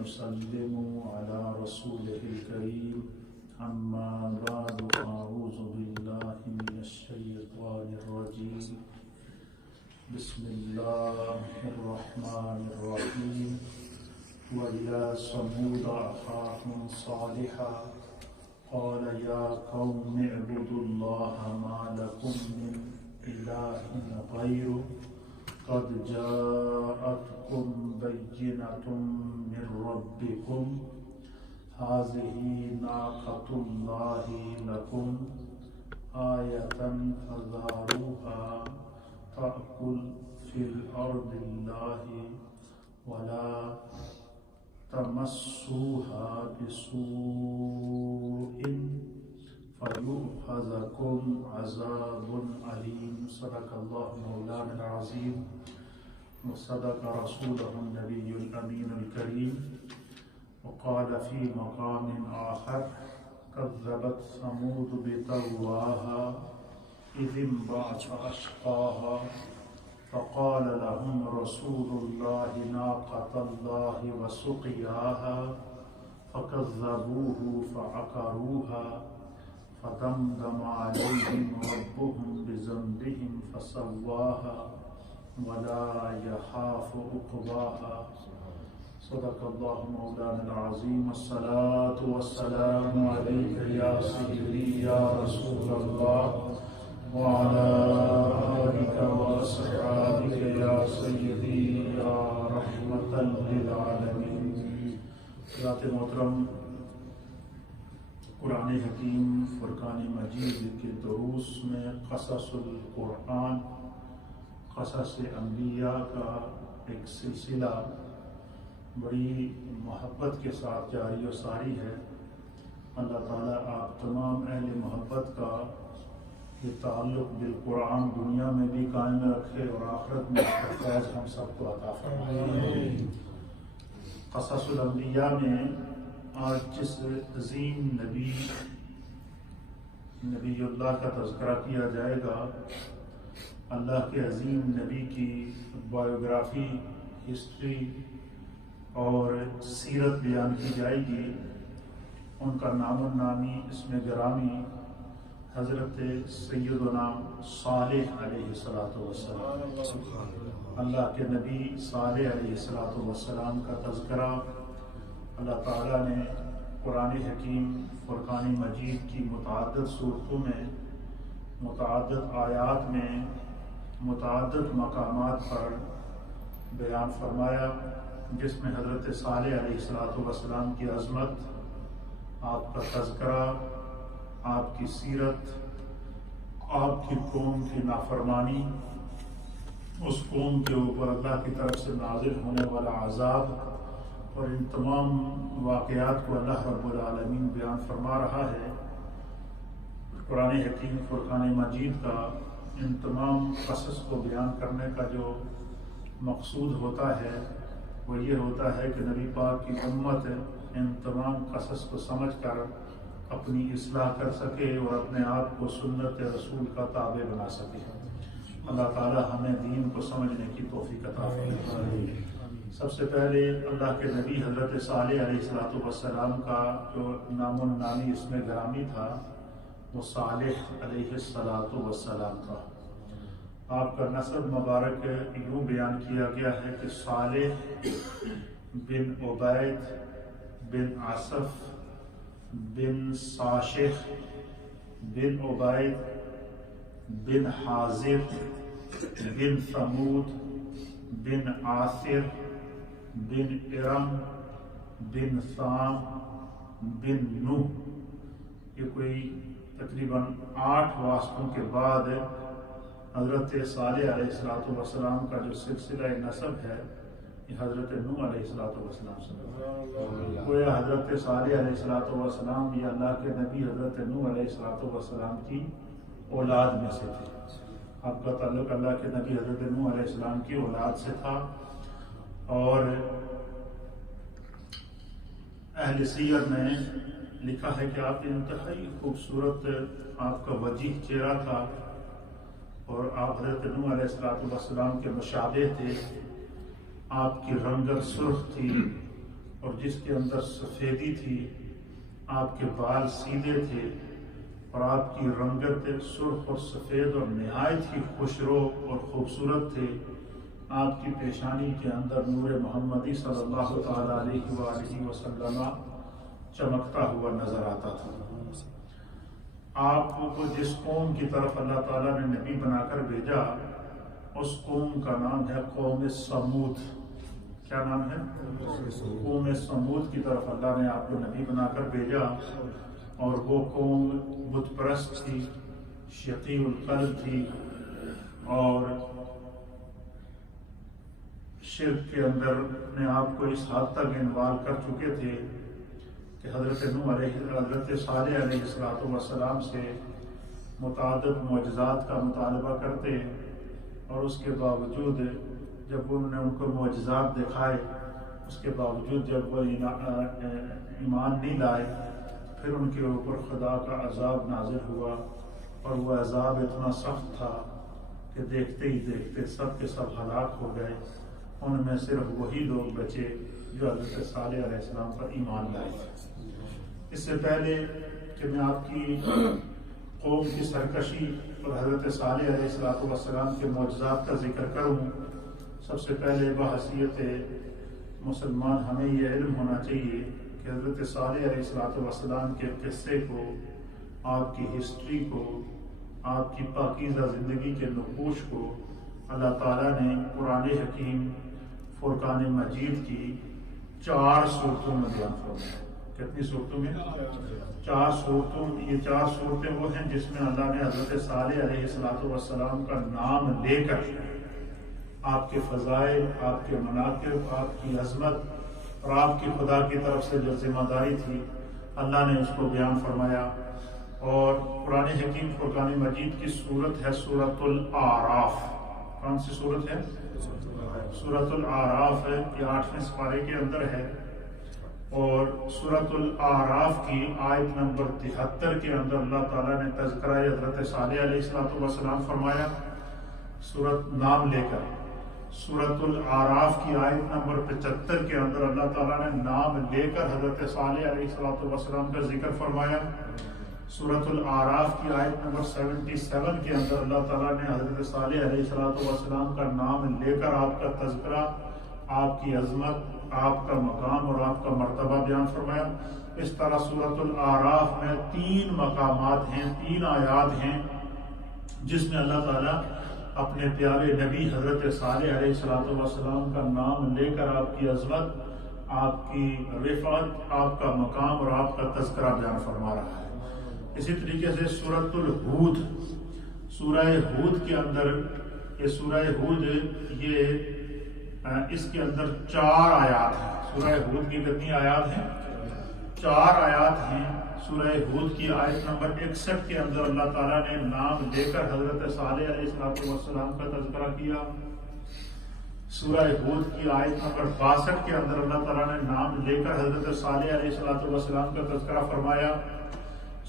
ونسلم على رسوله الكريم أما بعد أعوذ بالله من الشيطان الرجيم بسم الله الرحمن الرحيم وإلى ثمود أخاهم صالحا قال يا قوم اعبدوا الله ما لكم من إله غيره قد جاءتكم بينة من ربكم هذه ناقة الله لكم آية فذروها تأكل في الأرض الله ولا تمسوها بسوء فيؤخذكم عذاب أليم. صدق الله مولانا العظيم وصدق رسوله النبي الأمين الكريم. وقال في مقام آخر كذبت ثمود بطغواها إذ انبعث أشقاها فقال لهم رسول الله ناقة الله وسقياها فكذبوه فعقروها فدمدم عليهم ربهم بذنبهم فسواها ولا يخاف عقباها. صدق الله مولانا العظيم. الصلاة والسلام عليك يا سيدي يا رسول الله وعلى آلك وأصحابك يا سيدي يا رحمة للعالمين. حضرات محترم، قرآن حکیم فرقان مجید کے دروس میں قصص القرآن، قصص انبیاء کا ایک سلسلہ بڑی محبت کے ساتھ جاری و ساری ہے. اللہ تعالیٰ آپ تمام اہل محبت کا یہ تعلق بالقرآن دنیا میں بھی قائم رکھے اور آخرت میں اس کا فیض ہم سب کو عطا فرمائے. قصص الانبیاء میں آج جس عظیم نبی اللہ کا تذکرہ کیا جائے گا، اللہ کے عظیم نبی کی بایوگرافی، ہسٹری اور سیرت بیان کی جائے گی. ان کا نام نامی اسم گرامی حضرت سیدنا صالح علیہ السلام، اللہ کے نبی صالح علیہ السلام کا تذکرہ اللہ تعالیٰ نے قرآن حکیم فرقان مجید کی متعدد صورتوں میں، متعدد آیات میں، متعدد مقامات پر بیان فرمایا، جس میں حضرت صالح علیہ السلام کی عظمت، آپ کا تذکرہ، آپ کی سیرت، آپ کی قوم کی نافرمانی، اس قوم کے اوپر اللہ کی طرف سے نازل ہونے والا عذاب اور ان تمام واقعات کو اللہ رب العالمین بیان فرما رہا ہے. قرآن حکیم فرقان مجید کا ان تمام قصص کو بیان کرنے کا جو مقصود ہوتا ہے وہ یہ ہوتا ہے کہ نبی پاک کی امت ان تمام قصص کو سمجھ کر اپنی اصلاح کر سکے اور اپنے آپ کو سنت رسول کا تابع بنا سکے. اللہ تعالی ہمیں دین کو سمجھنے کی توفیق عطا فرمائے. سب سے پہلے اللہ کے نبی حضرت صالح علیہ السلام کا جو نام نامی اسم گرامی تھا وہ صالح علیہ السلام تھا. آپ کا نسب مبارک یوں بیان کیا گیا ہے کہ صالح بن عبید بن عاصف بن ساشخ بن عبید بن حازر بن ثمود بن عاصر بن ارم بن ثام بن نوح. یہ کوئی تقریباً 8 واسطوں کے بعد حضرت صالح علیہ السلام کا جو سلسلہ نسب ہے یہ حضرت نوح علیہ السلام سے گویا حضرت صالح علیہ السلام یہ اللہ کے نبی حضرت نوح علیہ السلام کی اولاد میں سے تھے. آپ کا تعلق اللہ کے نبی حضرت نوح علیہ السلام کی اولاد سے تھا. اور اہل سیر نے لکھا ہے کہ آپ انتہائی خوبصورت آپ کا وجیح چہرہ تھا اور آپ حضرت نوح علیہ السلام کے مشابہ تھے. آپ کی رنگت سرخ تھی، اور جس کے اندر سفیدی تھی، آپ کے بال سیدھے تھے اور آپ کی رنگت سرخ اور سفید اور نہایت ہی خوشرو اور خوبصورت تھے۔ آپ کی پیشانی کے اندر نور محمدی صلی اللہ تعالیٰ علیہ وآلہ وسلم چمکتا ہوا نظر آتا تھا۔ آپ کو جس قوم کی طرف اللہ تعالیٰ نے نبی بنا کر بھیجا، اس قوم کا نام ہے قوم سمود۔ کیا نام ہے؟ قوم سمود کی طرف اللہ نے آپ کو نبی بنا کر بھیجا، اور وہ قوم بت پرست تھی، شقی القلب تھی، اور شرک کے اندر اپنے آپ کو اس حد تک انوالو کر چکے تھے کہ حضرت صالح علیہ السلام سے متعدد معجزات کا مطالبہ کرتے، اور اس کے باوجود جب انہوں نے ان کو معجزات دکھائے، اس کے باوجود جب وہ ایمان نہیں لائے، پھر ان کے اوپر خدا کا عذاب نازل ہوا، اور وہ عذاب اتنا سخت تھا کہ دیکھتے ہی دیکھتے سب کے سب ہلاک ہو گئے۔ ان میں صرف وہی لوگ بچے جو حضرت صالح علیہ السلام پر ایمان لائے تھے۔ اس سے پہلے کہ میں آپ کی قوم کی سرکشی اور حضرت صالح علیہ السلام کے معجزات کا ذکر کروں، سب سے پہلے بحیثیت مسلمان ہمیں یہ علم ہونا چاہیے کہ حضرت صالح علیہ السلام کے قصے کو، آپ کی ہسٹری کو، آپ کی پاکیزہ زندگی کے نقوش کو اللہ تعالیٰ نے قرآن حکیم فرقان مجید کی 4 صورتوں میں بیان فرمایا۔ کتنی صورتوں میں؟ 4 صورتوں۔ یہ 4 صورتیں وہ ہیں جس میں اللہ نے حضرت صالح علیہ السلام کا نام لے کر آپ کے فضائل، آپ کے مناقب، آپ کی عظمت اور آپ کی خدا کی طرف سے جو ذمہ داری تھی، اللہ نے اس کو بیان فرمایا۔ اور قرآن حکیم فرقان مجید کی صورت ہے سورۃ الاعراف۔ کون سی صورت ہے؟ سورۃ الاعراف ہے، یہ 8ویں سپارے کے اندر ہے، اور سورۃ الاعراف کی آیت نمبر 73 کے اندر اللہ تعالیٰ نے تذکرہ حضرت صالح علیہ السلام فرمایا، سورت نام لے کر۔ سورۃ الاعراف کی آیت نمبر 75 کے اندر اللہ تعالیٰ نے نام لے کر حضرت صالح علیہ السلام کا ذکر فرمایا۔ سورۃ الاعراف کی آیت نمبر 77 کے اندر اللہ تعالیٰ نے حضرت صالح علیہ السلام کا نام لے کر آپ کا تذکرہ، آپ کی عظمت، آپ کا مقام اور آپ کا مرتبہ بیان فرمایا۔ اس طرح سورۃ الاعراف میں 3 مقامات ہیں، 3 آیات ہیں جس میں اللہ تعالیٰ اپنے پیارے نبی حضرت صالح علیہ السلام کا نام لے کر آپ کی عظمت، آپ کی رفعت، آپ کا مقام اور آپ کا تذکرہ بیان فرما رہا ہے۔ اسی طریقے سے سورۃ الہود، سورہ ہود کے اندر، یہ سورہ ہود اس کے اندر 4 آیات ہیں۔ سورہ ہود کی کتنی آیات ہیں؟ 4 آیات ہیں۔ سورہ ہود کی آیت نمبر 61 کے اندر اللہ تعالیٰ نے نام لے کر حضرت صالح علیہ السلام کا تذکرہ کیا۔ سورہ ہود کی آیت نمبر 62 کے اندر اللہ تعالیٰ نے نام لے کر حضرت صالح علیہ السلام کا تذکرہ فرمایا۔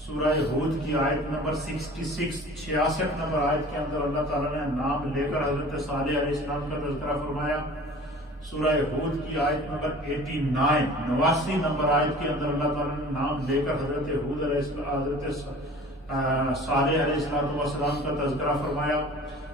سورہ ہود کی آیت نمبر 66 نمبر آیت کے اندر اللہ تعالیٰ نے نام لے کر حضرت صالح علیہ السلام کا تذکرہ فرمایا۔ سورہ ہود کی آیت نمبر 89 نمبر آیت کے اندر اللہ تعالیٰ نے نام لے کر حضرت صالح علیہ السلام کا تذکرہ فرمایا۔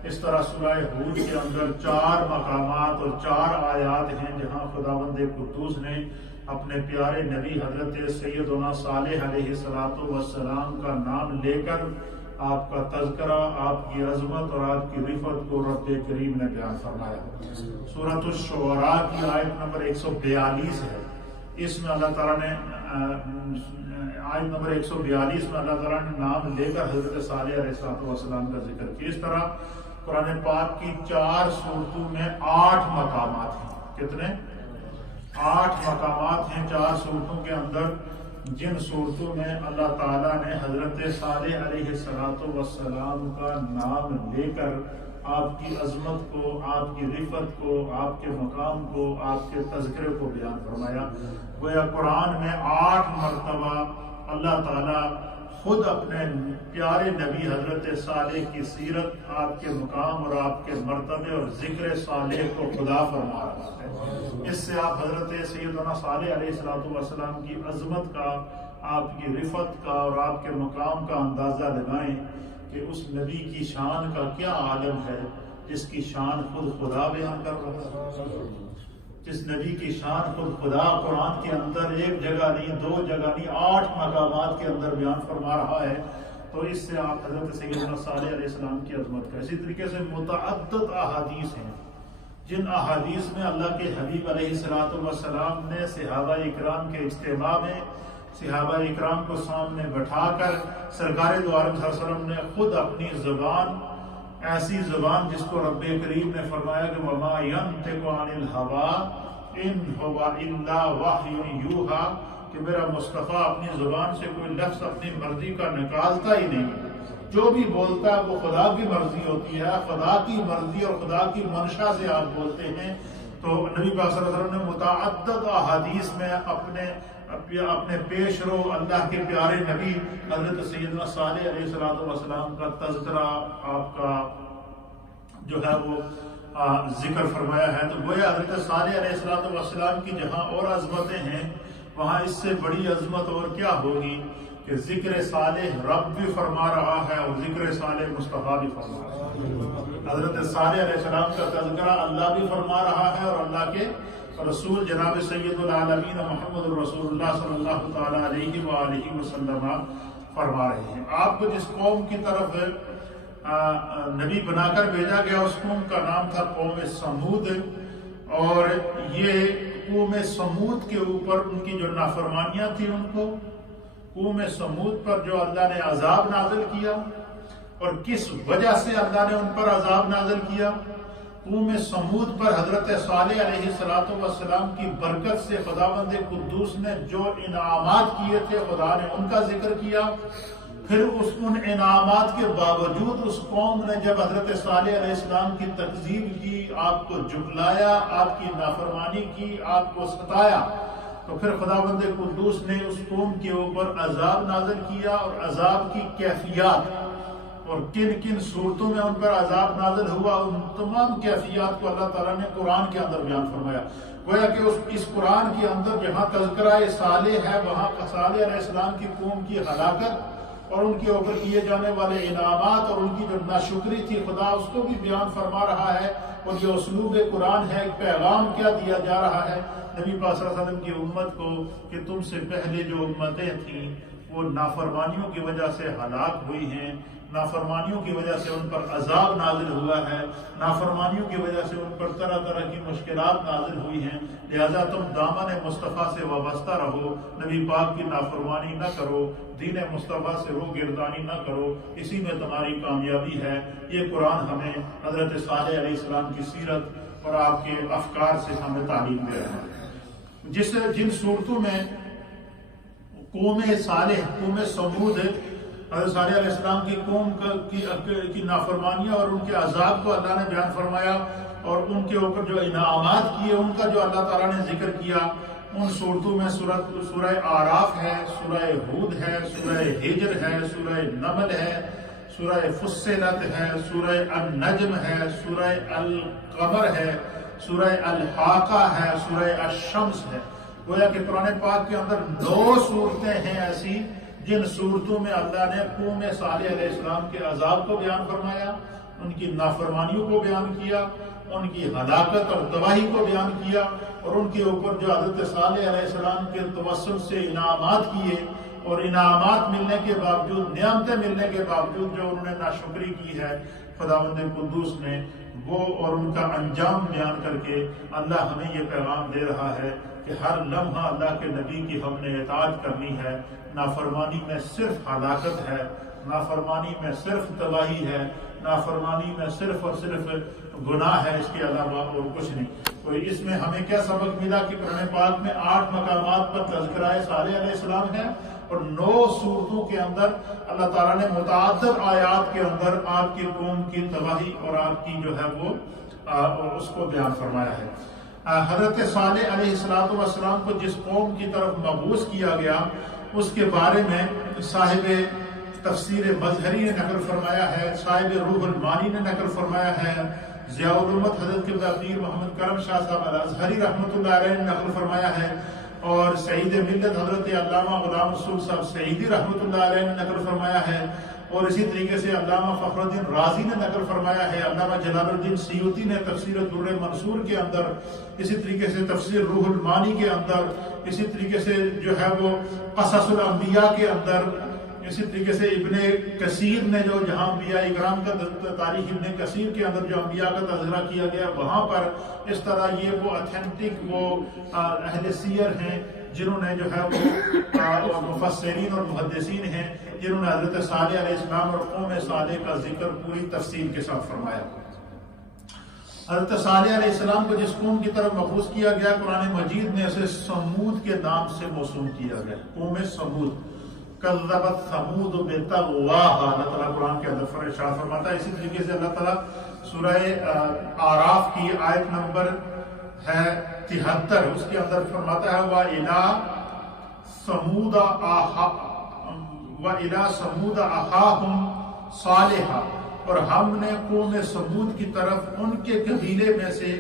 اس طرح سورہ ہود کے اندر 4 مقامات اور 4 آیات ہیں جہاں خداوند قدوس نے اپنے پیارے نبی حضرت سیدنا صالح علیہ السلام کا نام لے کر آپ کا تذکرہ، آپ کی عظمت اور آپ کی رفعت کو رب کریم نے بیان فرمایا۔ سورۃ الشعراء کی آیت نمبر 142 ہے، اس میں اللہ تعالیٰ نے آیت نمبر 142 میں اللہ تعالیٰ نے نام لے کر حضرت صالح علیہ السلام کا ذکر کیا۔ اس طرح قرآن پاک کی 4 صورتوں میں 8 مقامات ہیں۔ کتنے؟ 8 مقامات ہیں 4 صورتوں کے اندر، جن صورتوں میں اللہ تعالیٰ نے حضرت صالح علیہ السلام کا نام لے کر آپ کی عظمت کو، آپ کی رفعت کو، آپ کے مقام کو، آپ کے تذکرے کو بیان فرمایا۔ گویا قرآن میں 8 مرتبہ اللہ تعالیٰ خود اپنے پیارے نبی حضرت صالح کی سیرت، آپ کے مقام اور آپ کے مرتبے اور ذکر صالح کو خدا فرما رہا ہے۔ اس سے آپ حضرت سیدنا صالح علیہ السلام کی عظمت کا، آپ کی رفعت کا اور آپ کے مقام کا اندازہ لگائیں کہ اس نبی کی شان کا کیا عالم ہے جس کی شان خود خدا بیان کر رہا ہے، جس نبی کی شان خود خدا قرآن کے اندر ایک جگہ نہیں، 2 جگہ نہیں، 8 مقامات کے اندر بیان فرما رہا ہے۔ تو اس سے آپ حضرت سیدنا صالح علیہ السلام کی عظمت کا، اسی طریقے سے متعدد احادیث ہیں جن احادیث میں اللہ کے حبیب علیہ السلام نے صحابہ اکرام کے اجتماع میں صحابہ اکرام کو سامنے بٹھا کر سرکار دو عالم صلی اللہ علیہ وسلم نے خود اپنی زبان، ایسی زبان جس کو رب کریم نے فرمایا کہ وَمَا يَنْطِقُ عَنِ الْهَوَىٰ إِنْ هُوَ إِلَّا وَحْيٌ يُوحَىٰ، کہ میرا مصطفیٰ اپنی زبان سے کوئی لفظ اپنی مرضی کا نکالتا ہی نہیں، جو بھی بولتا ہے وہ خدا کی مرضی ہوتی ہے، خدا کی مرضی اور خدا کی منشا سے آپ بولتے ہیں۔ تو نبی پاک صلی اللہ علیہ وسلم نے متعدد احادیث میں اپنے پیش رو اللہ کے پیارے نبی حضرت سیدنا صالح علیہ السلام کا تذکرہ، آپ کا جو ہے وہ ذکر فرمایا ہے۔ تو گویا حضرت صالح علیہ السلام کی جہاں اور عظمتیں ہیں، وہاں اس سے بڑی عظمت اور کیا ہوگی کہ ذکر صالح رب بھی فرما رہا ہے اور ذکر صالح مصطفیٰ بھی فرما رہا ہے۔ حضرت صالح علیہ السلام کا تذکرہ اللہ بھی فرما رہا ہے اور اللہ کے رسول جناب سید العالمین محمد الرسول اللہ صلی اللہ تعالیٰ علیہ وآلہ وسلم فرما رہے ہیں۔ آپ کو جس قوم کی طرف نبی بنا کر بھیجا گیا اس قوم کا نام تھا قوم سمود، اور یہ قوم سمود کے اوپر ان کی جو نافرمانیاں تھیں، ان کو قوم سمود پر جو اللہ نے عذاب نازل کیا اور کس وجہ سے اللہ نے ان پر عذاب نازل کیا، قوم سمود پر حضرت صالح علیہ السلام کی برکت سے خداوند قدوس نے جو انعامات کیے تھے خدا نے ان کا ذکر کیا۔ پھر ان انعامات کے باوجود اس قوم نے جب حضرت صالح علیہ السلام کی تکذیب کی، آپ کو جھٹلایا، آپ کی نافرمانی کی، آپ کو ستایا، تو پھر خداوند قدوس نے اس قوم کے اوپر عذاب نازل کیا، اور عذاب کی کیفیات اور کن کن صورتوں میں ان پر عذاب نازل ہوا، ان تمام کیفیات کو اللہ تعالیٰ نے قرآن کے اندر بیان فرمایا۔ گویا کہ اس قرآن کے اندر جہاں تذکرہ صالح ہے، وہاں صالح علیہ السلام کی قوم کی ہلاکت اور ان کے اوپر کیے جانے والے انعامات اور ان کی جو ناشکری تھی، خدا اس کو بھی بیان فرما رہا ہے۔ اور یہ اسلوب قرآن ہے، ایک پیغام کیا دیا جا رہا ہے نبی پاک صلی اللہ علیہ وسلم کی امت کو کہ تم سے پہلے جو امتیں تھیں وہ نافرمانیوں کی وجہ سے ہلاک ہوئی ہیں، نافرمانیوں کی وجہ سے ان پر عذاب نازل ہوا ہے، نافرمانیوں کی وجہ سے ان پر طرح طرح کی مشکلات نازل ہوئی ہیں، لہذا تم دامن مصطفیٰ سے وابستہ رہو، نبی پاک کی نافرمانی نہ کرو، دین مصطفیٰ سے رو گردانی نہ کرو، اسی میں تمہاری کامیابی ہے۔ یہ قرآن ہمیں حضرت صالح علیہ السلام کی سیرت اور آپ کے افکار سے ہمیں تعلیم دے رہا ہے۔ جن صورتوں میں قوم صالح، قوم سمود، حضرت صالح علیہ السلام کی قوم کی نافرمانیاں اور ان کے عذاب کو اللہ نے بیان فرمایا، اور ان کے اوپر جو انعامات کیے ان کا جو اللہ تعالیٰ نے ذکر کیا، ان صورتوں میں سورہ آراف ہے، سورہ ہود ہے، سورہ ہجر ہے، سورہ نمل ہے، سورہ فصلت ہے، سورہ النجم ہے، سورہ القمر ہے، سورہ الحاقہ ہے، سورہ الشمس ہے۔ گویا کہ قرآن پاک کے اندر 9 صورتیں ہیں ایسی جن صورتوں میں اللہ نے قوم صالح علیہ السلام کے عذاب کو بیان فرمایا، ان کی نافرمانیوں کو بیان کیا، ان کی ہلاکت اور تباہی کو بیان کیا، اور ان کے اوپر جو حضرت صالح علیہ السلام کے توسل سے انعامات کیے، اور انعامات ملنے کے باوجود، نعمتیں ملنے کے باوجود جو انہوں نے ناشکری کی ہے، خداوند قدوس نے وہ اور ان کا انجام بیان کر کے اللہ ہمیں یہ پیغام دے رہا ہے کہ ہر لمحہ اللہ کے نبی کی ہم نے اطاعت کرنی ہے۔ نافرمانی میں صرف ہلاکت ہے، نافرمانی میں صرف تباہی ہے، نافرمانی میں صرف اور صرف گناہ ہے، اس کے علاوہ اور کچھ نہیں۔ تو اس میں ہمیں کیا سبق ملا کہ قرآن پاک میں 8 مقامات پر تذکرہ صالح علیہ السلام ہے، اور 9 صورتوں کے اندر اللہ تعالیٰ نے متعدد آیات کے اندر آپ کی قوم کی تباہی اور آپ کی جو ہے وہ اس کو بیان فرمایا ہے۔ حضرت صالح علیہ السلام کو جس قوم کی طرف مبعوث کیا گیا اس کے بارے میں صاحب تفسیر مظہری نے نقل فرمایا ہے، صاحب روح المانی نے نقل فرمایا ہے، ضیاء الامت حضرت قبلہ پیر محمد کرم شاہ صاحب الازہری رحمۃ اللہ علیہ نے نقل فرمایا ہے، اور سعید ملت حضرت علامہ غلام رسول صاحب سعیدی رحمۃ اللہ علیہ نے نقل فرمایا ہے، اور اسی طریقے سے علامہ فخر الدین رازی نے نقل فرمایا ہے، علامہ جلال الدین سیوطی نے تفسیر در منصور کے اندر، اسی طریقے سے تفسیر روح المانی کے اندر، اسی طریقے سے جو ہے وہ قصص الانبیاء کے اندر، اسی طریقے سے ابن کثیر نے جو جہاں انبیاء اکرام کا تاریخ ابن کثیر کے اندر جو انبیاء کا تذکرہ کیا گیا، وہاں پر اس طرح یہ وہ اتھینٹک وہ اہل سیر ہیں جنہوں نے جو ہے وہ مفسرین اور محدثین ہیں جنہوں نے حضرت صالح علیہ السلام اور قوم صالح کا ذکر پوری تفصیل کے ساتھ فرمایا۔ حضرت صالح علیہ السلام کو جس قوم کی طرف مبعوث کیا گیا، قرآن مجید نے اسے سمود کے نام سے موسوم کیا گیا، قوم سمود، کذبت ثمود بطغواہا، اللہ تعالیٰ قرآن کے اندر ارشاد فرماتا ہے۔ اسی طریقے سے اللہ تعالیٰ سورہ اعراف کی آیت نمبر ہے 73، اس کے اندر فرماتا ہے وَإِلَىٰ ثَمُودَ أَخَاهُمْ صَالِحًا، اور ہم نے قوم ثمود کی طرف ان کے قبیلے میں سے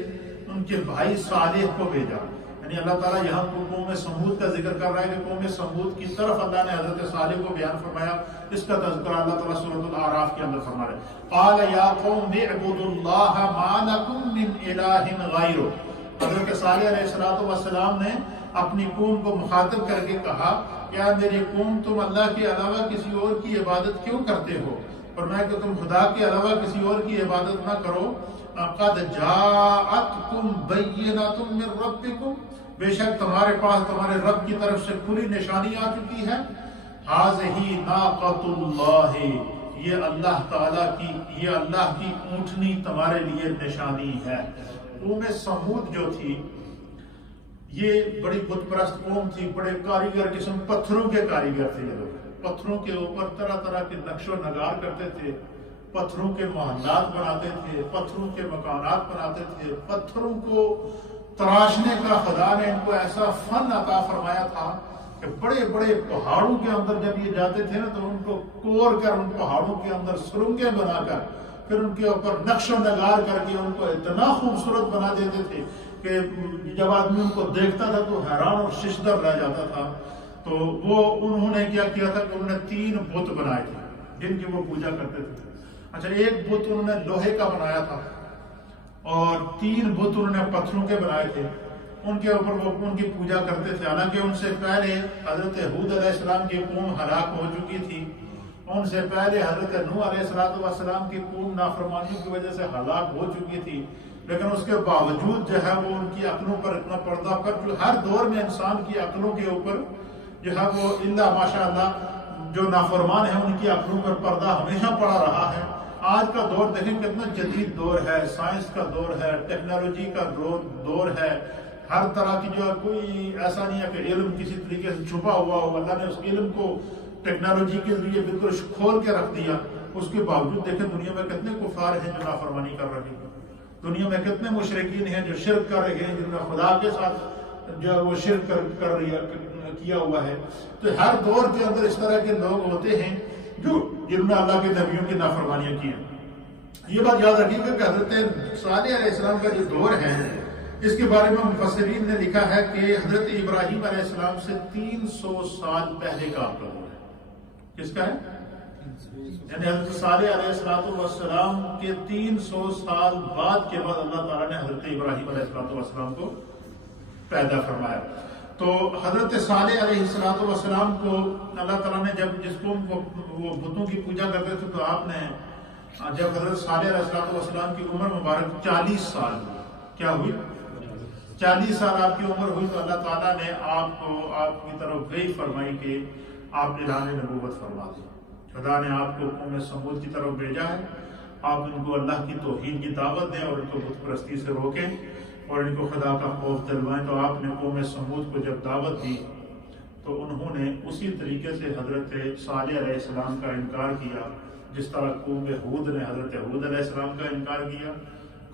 ان کے بھائی صالح کو بھیجا۔ یعنی اللہ تعالیٰ یہاں قوم ثمود کا ذکر کر رہا ہے کہ قوم ثمود کی طرف اللہ نے حضرت صالح کو بیان فرمایا، اس کا تذکرہ اللہ تعالیٰ سورۃ الاعراف کے اندر فرما رہا ہے۔ قال یا قوم اعبدوا اللہ ما لکم من الہ غیرہ، حضرت صالح علیہ السلام نے اپنی قوم کو مخاطب کر کے کہا، کیا میری قوم تم اللہ کے علاوہ کسی اور کی عبادت کیوں کرتے ہو؟ فرمایا کہ تم خدا کے علاوہ کسی اور کی عبادت نہ کرو۔ قد جاءتکم بینۃ من ربکم، بے شک تمہارے پاس تمہارے رب کی طرف سے کھلی نشانی آ چکی ہے۔ ھذہ ناقۃ اللہ، یہ اللہ تعالیٰ کی، یہ اللہ کی اونٹنی تمہارے لیے نشانی ہے۔ قوم سمود جو تھی یہ بڑی بت پرست قوم تھی، بڑے کاریگر قسم، پتھروں کے کاریگر تھے یہ لوگ، پتھروں کے اوپر طرح طرح کے نقش و نگار کرتے تھے، پتھروں کے محلات بناتے تھے، پتھروں کے مکانات بناتے تھے، پتھروں کو تراشنے کا خدا نے ان کو ایسا فن عطا فرمایا تھا کہ بڑے بڑے پہاڑوں کے اندر جب یہ جاتے تھے نا تو ان کو کور کر ان پہاڑوں کے اندر سرنگیں بنا کر پھر ان کے اوپر نقش و نگار کر کے ان کو اتنا خوبصورت بنا دیتے تھے کہ جب آدمی ان کو دیکھتا تھا تو حیران اور ششدر رہ جاتا تھا۔ تو وہ انہوں نے کیا کیا تھا کہ انہوں نے 3 بت بنائے تھے جن کی وہ پوجا کرتے تھے۔ اچھا، ایک بت انہوں نے لوہے کا بنایا تھا اور 3 بت انہوں نے پتھروں کے بنائے تھے، ان کے اوپر وہ ان کی پوجا کرتے تھے۔ حالانکہ ان سے پہلے حضرت ہود علیہ السلام کی قوم ہلاک ہو چکی تھی، ان سے پہلے حضرت نوح علیہ السلام کی قوم نافرمانیوں کی وجہ سے ہلاک ہو چکی تھی، لیکن اس کے باوجود جو ہے وہ ان کی عقلوں پر اتنا پردہ پر، جو ہر دور میں انسان کی عقلوں کے اوپر جو ہے وہ اللہ ماشاء اللہ جو نافرمان ہیں ان کی عقلوں پر پردہ ہمیشہ پڑا رہا ہے۔ آج کا دور دیکھیں کتنا جدید دور ہے، سائنس کا دور ہے، ٹیکنالوجی کا دور ہے، ہر طرح کی جو ہے کوئی ایسا نہیں ہے کہ علم کسی طریقے سے چھپا ہوا ہو، اللہ نے اس علم کو ٹیکنالوجی کے ذریعے بالکل کھول کے رکھ دیا۔ اس کے باوجود دیکھیں دنیا میں کتنے کفار ہیں جو نافرمانی کر رہے ہیں، دنیا میں کتنے مشرکین ہیں جو شرک کر رہے ہیں، جن میں خدا کے ساتھ جو ہے وہ شرک کیا ہوا ہے۔ تو ہر دور کے اندر اس طرح کے لوگ ہوتے ہیں جنہوں نے اللہ کے نبیوں کی نافرمانیاں کی ہیں۔ یہ بات یاد رکھیے کہ حضرت صالح علیہ السلام کا جو دور ہے اس کے بارے میں مفسرین نے لکھا ہے کہ حضرت ابراہیم علیہ السلام سے 300 سال پہلے کا آپ کا دور ہے۔ کس کا ہے؟ یعنی حضرت صالح علیہ السلام کے 300 سال بعد کے بعد اللہ تعالیٰ نے حضرت ابراہیم علیہ السلام کو پیدا فرمایا۔ تو حضرت صالح علیہ السلام کو اللہ تعالیٰ نے جس قوم کو وہ بتوں کی پوجا کرتے تھے تو آپ نے جب حضرت صالح علیہ السلام کی عمر مبارک 40 سال کیا ہوئی، 40 سال آپ کی عمر ہوئی تو اللہ تعالیٰ نے آپ کو آپ کی طرف وحی فرمائی کہ آپ اعلان نبوت فرما دیں۔ خدا نے آپ کو قوم سمود کی طرف بھیجا ہے، آپ ان کو اللہ کی توحید کی دعوت دیں اور ان کو بت پرستی سے روکیں اور ان کو خدا کا خوف دلوائیں۔ تو آپ نے قوم سمود کو جب دعوت دی تو انہوں نے اسی طریقے سے حضرت صالح علیہ السلام کا انکار کیا، جس طرح قوم ہود نے حضرت ہود علیہ السلام کا انکار کیا،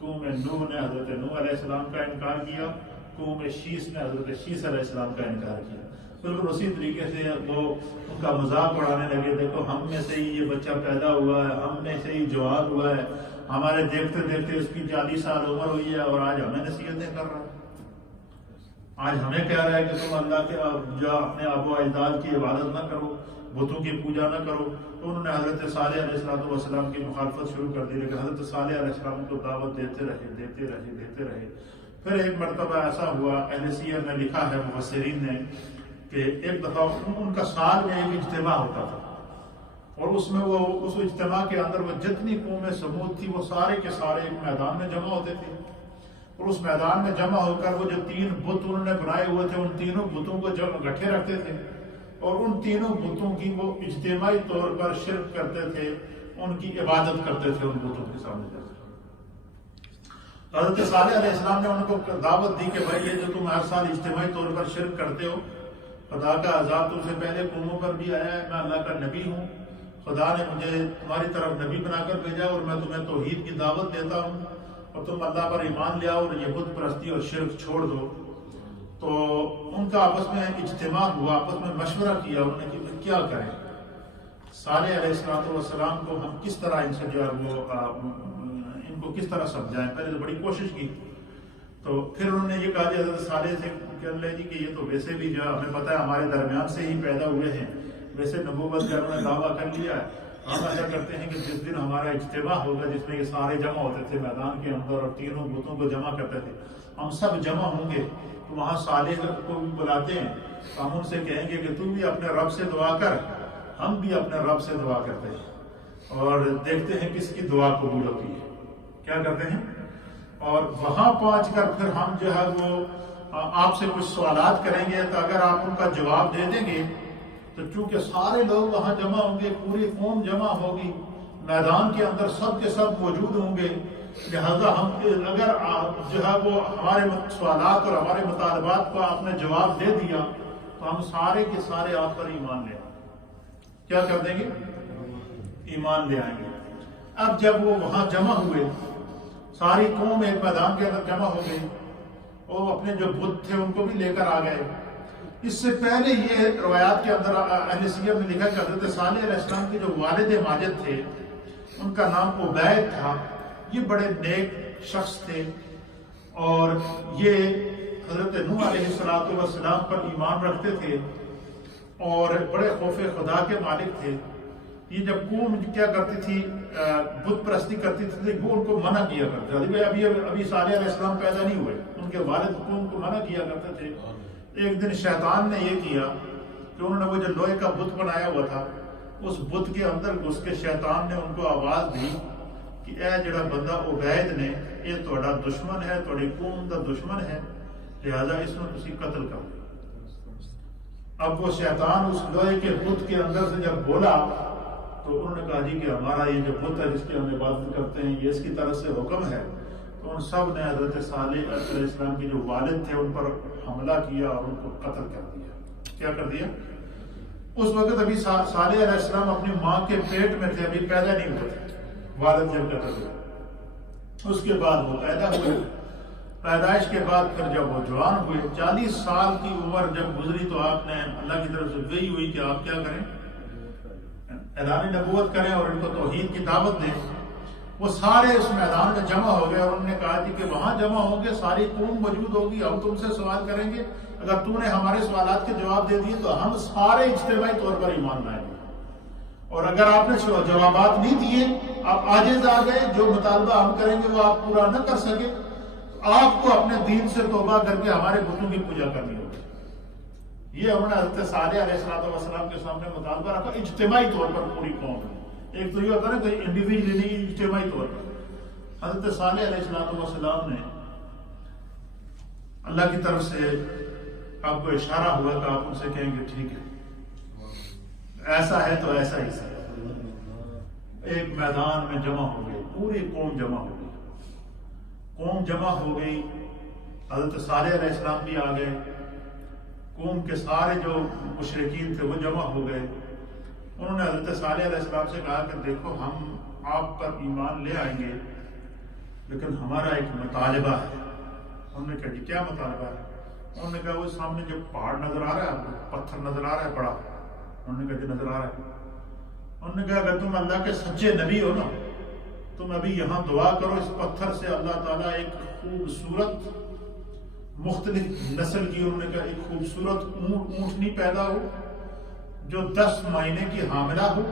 قوم نوح نے حضرت نوح علیہ السلام کا انکار کیا، قوم شیس نے حضرت شیس علیہ السلام کا انکار کیا۔ بالکل اسی طریقے سے وہ ان کا مذاق اڑانے لگے، دیکھو ہم میں سے ہی یہ بچہ پیدا ہوا ہے، ہم میں سے ہی جوان ہوا ہے، ہمارے دیکھتے دیکھتے اس کی 40 سال عمر ہوئی ہے اور آج ہمیں نصیحتیں کر رہا ہے، آج ہمیں کہہ رہا ہے کہ تم اللہ کے جو اپنے آبا و اجداد کی عبادت نہ کرو، بتوں کی پوجا نہ کرو۔ تو انہوں نے حضرت صالح علیہ السلام کی مخالفت شروع کر دی، لیکن حضرت صالح علیہ السلام کو دعوت دیتے رہے۔ پھر ایک مرتبہ ایسا ہوا، اہل سیر نے لکھا ہے، مفسرین نے، کہ ایک دفعہ ان کا سال میں ایک اجتماع ہوتا تھا، اور اس میں وہ اس اجتماع کے اندر وہ جتنی قوم سمود تھی وہ سارے کے سارے ایک میدان میں جمع ہوتے تھے، اور اس میدان میں جمع ہو کر وہ جو 3 بت انہوں نے بنائے ہوئے تھے، ان تینوں بتوں کو گٹھے رکھتے تھے، اور ان تینوں بتوں کی وہ اجتماعی طور پر شرک کرتے تھے، ان کی عبادت کرتے تھے ان بتوں کے سامنے جا کر۔ حضرت صالح علیہ السلام نے ان کو دعوت دی کہ بھائی یہ جو تم ہر سال اجتماعی طور پر شرک کرتے ہو، خدا کا عذاب تم سے پہلے قوموں پر بھی آیا ہے، میں اللہ کا نبی ہوں، خدا نے مجھے تمہاری طرف نبی بنا کر بھیجا، اور میں تمہیں توحید کی دعوت دیتا ہوں، اور تم اللہ پر ایمان لے آؤ اور یہ بت پرستی اور شرک چھوڑ دو۔ تو ان کا آپس میں اجتماع ہوا، آپس میں مشورہ کیا، انہوں نے کہ کیا کریں، صالح علیہ السلام کو ہم کس طرح ان سے جو ہے وہ ان کو کس طرح سمجھائیں۔ پہلے تو بڑی کوشش کی، تو پھر انہوں نے یہ کہا کہ حضرت صالح سے کہنے لگے کہ یہ تو ویسے بھی جو ہمیں پتہ ہے ہمارے درمیان سے ہی پیدا ہوئے ہیں، ویسے نبوت کا انہوں نے دعویٰ کر لیا ہے، ہم ایسا کرتے ہیں کہ جس دن ہمارا اجتماع ہوگا جس میں یہ سارے جمع ہوتے تھے میدان کے اندر اور تینوں بتوں کو جمع کرتے تھے، ہم سب جمع ہوں گے، تو وہاں صالح کو بھی بلاتے ہیں، تو ہم ان سے کہیں گے کہ تو بھی اپنے رب سے دعا کر، ہم بھی اپنے رب سے دعا کرتے ہیں، اور دیکھتے ہیں کس کی دعا قبول ہوتی ہے، کیا کرتے ہیں، اور وہاں پہنچ کر پھر ہم جو ہے وہ آپ سے کچھ سوالات کریں گے، تو اگر آپ ان کا جواب دے دیں گے تو چونکہ سارے لوگ وہاں جمع ہوں گے، پوری قوم جمع ہوگی میدان کے اندر، سب کے سب موجود ہوں گے، لہذا ہم اگر جو ہے وہ ہمارے سوالات اور ہمارے مطالبات کو آپ نے جواب دے دیا تو ہم سارے کے سارے آپ پر ایمان لے آئیں، کیا کر دیں گے، ایمان لے آئیں گے۔ اب جب وہ وہاں جمع ہوئے، ساری قوم ایک میدان کے اندر جمع ہو گئی، وہ اپنے جو بت تھے ان کو بھی لے کر آ گئے۔ اس سے پہلے یہ روایات کے اندر اہل سیر نے لکھا کہ حضرت صالح علیہ السلام کے جو والد ماجد تھے ان کا نام عبید تھا، یہ بڑے نیک شخص تھے، اور یہ حضرت نوح علیہ السلام پر ایمان رکھتے تھے اور بڑے خوف خدا کے مالک تھے۔ یہ جب قوم کیا کرتی تھی، بت پرستی کرتی تھی، وہ ان کو منع کیا کرتے تھے، ابھی صالح علیہ السلام پیدا نہیں ہوئے، ان کے والد قوم کو منع کیا کرتے تھے۔ ایک دن شیطان نے یہ کیا کہ انہوں نے وہ جو لوہے کا بت بنایا ہوا تھا، اس بت کے اندر گھس کے شیطان نے ان کو آواز دی کہ اے جڑا بندہ عبید نے، یہ تہاڈا دشمن ہے، تہاڈی قوم دا دشمن ہے، لہذا اس میں تسی قتل کر دو۔ اب وہ شیطان اس لوہے کے بت کے اندر سے جب بولا تو انہوں نے کہا جی کہ ہمارا یہ جو بت ہے جس کی ہم عبادت کرتے ہیں یہ اس کی طرف سے حکم ہے، تو ان سب نے حضرت صالح علیہ السلام کے جو والد تھے ان پر حملہ کیا اور ان کو قتل کر دیا۔ کیا کر دیا؟ اس وقت ابھی صالح علیہ السلام اپنی ماں کے پیٹ میں تھے، ابھی پیدا نہیں ہوئے تھے، والد جب قتل ہوئے، اس کے بعد وہ پیدا ہوئے، پیدائش کے بعد پھر جب وہ جوان ہوئے، 40 سال کی عمر جب گزری تو آپ نے اللہ کی طرف سے وحی ہوئی کہ آپ کیا کریں، اعلان نبوت کریں اور ان کو توحید کی دعوت دیں۔ وہ سارے اس میدان میں جمع ہو گئے اور انہوں نے کہا کہ وہاں جمع ہوں گے، ساری قوم موجود ہوگی، ہم تم سے سوال کریں گے، اگر تم نے ہمارے سوالات کے جواب دے دیے تو ہم سارے اجتماعی طور پر ایمان لائیں گے، اور اگر آپ نے جوابات نہیں دیے، آپ عاجز آ گئے، جو مطالبہ ہم کریں گے وہ آپ پورا نہ کر سکے، تو آپ کو اپنے دین سے توبہ کر کے ہمارے بتوں کی پوجا کرنی ہوگی۔ یہ انہوں نے حضرت صالح علیہ السلام کے سامنے مطالبہ رکھا، اجتماعی طور پر پوری قوم میں۔ ایک تو یہ ہوتا ہے نا کہ انڈیویجولی نہیں، اجتماعی طور پر۔ حضرت صالح علیہ السلام نے اللہ کی طرف سے آپ کو اشارہ ہوا کہ آپ ان سے کہیں گے ٹھیک ہے، ایسا ہے تو ایسا ہی سے۔ ایک میدان میں جمع ہو گئے، پوری قوم جمع ہو گئی، قوم جمع ہو گئی، حضرت صالح علیہ السلام بھی آ گئے، قوم کے سارے جو مشرکین تھے وہ جمع ہو گئے۔ انہوں نے حضرت صالح علیہ السلام سے کہا کہ دیکھو ہم آپ پر ایمان لے آئیں گے، لیکن ہمارا ایک مطالبہ ہے۔ انہوں نے کہا کہ کیا مطالبہ ہے؟ انہوں نے کہا وہ سامنے جو پہاڑ نظر آ رہا ہے، پتھر نظر آ رہا ہے بڑا، انہوں نے کہا جو نظر آ رہا ہے، انہوں نے کہا اگر تم اللہ کے سچے نبی ہو نا، تم ابھی یہاں دعا کرو اس پتھر سے اللہ تعالیٰ ایک خوبصورت مختلف نسل کی، انہوں نے کہا ایک خوبصورت اونٹنی پیدا ہو جو 10 مہینے کی حاملہ ہو،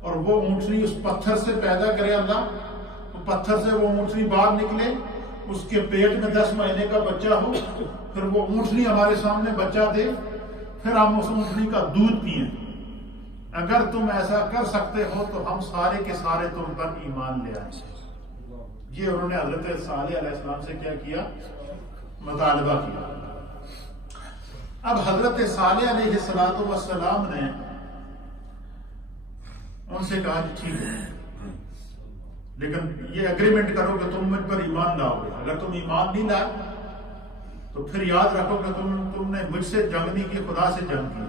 اور وہ اونٹنی اس پتھر سے پیدا کرے اللہ، وہ پتھر سے وہ اونٹنی باہر نکلے، اس کے پیٹ میں 10 مہینے کا بچہ ہو، پھر وہ اونٹنی ہمارے سامنے بچہ دے، پھر ہم اس اونٹنی کا دودھ پئیں۔ اگر تم ایسا کر سکتے ہو تو ہم سارے کے سارے تم پر ایمان لے آئیں۔ یہ انہوں نے حضرت صالح علیہ السلام سے کیا کیا؟ مطالبہ کیا۔ اب حضرت صالح علیہ السلام نے ان سے کہا کہ ٹھیک ہے، لیکن یہ اگریمنٹ کرو کہ تم مجھ پر ایمان لاؤ گے، اگر تم ایمان نہیں لائے تو پھر یاد رکھو کہ تم نے مجھ سے جنگ نہیں کی، خدا سے جنگ کی۔